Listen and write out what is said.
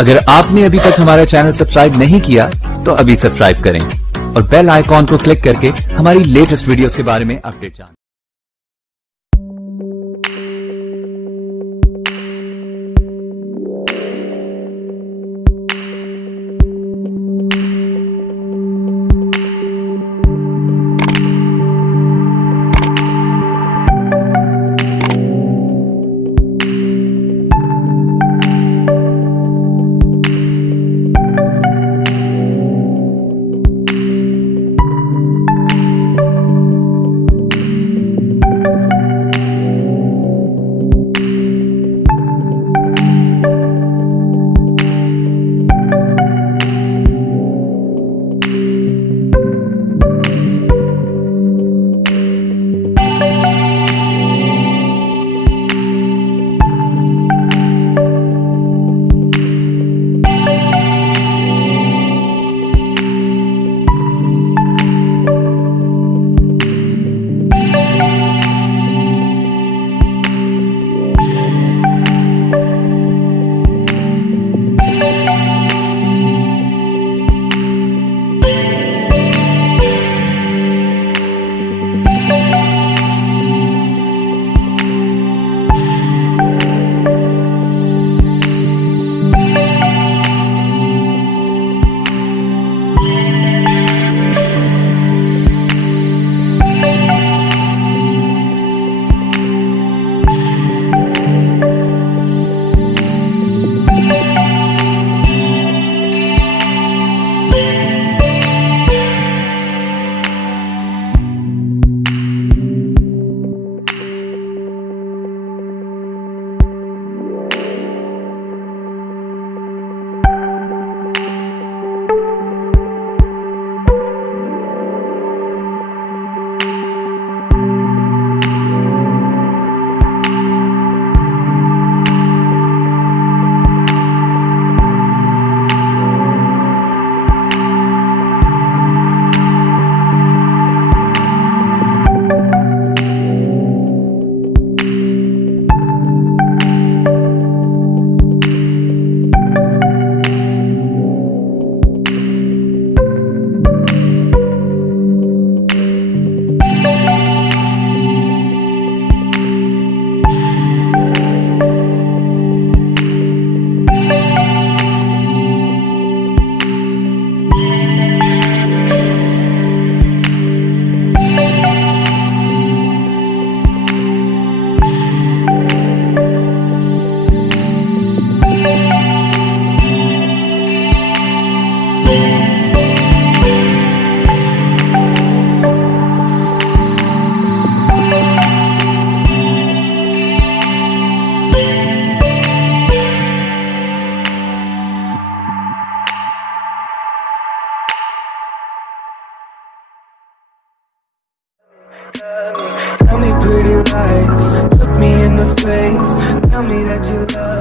अगर आपने अभी तक हमारा चैनल सब्सक्राइब नहीं किया तो अभी सब्सक्राइब करें और बेल आइकॉन को क्लिक करके हमारी लेटेस्ट वीडियोस के बारे में अपडेट जानें। Tell me pretty lies, look me in the face. Tell me that you love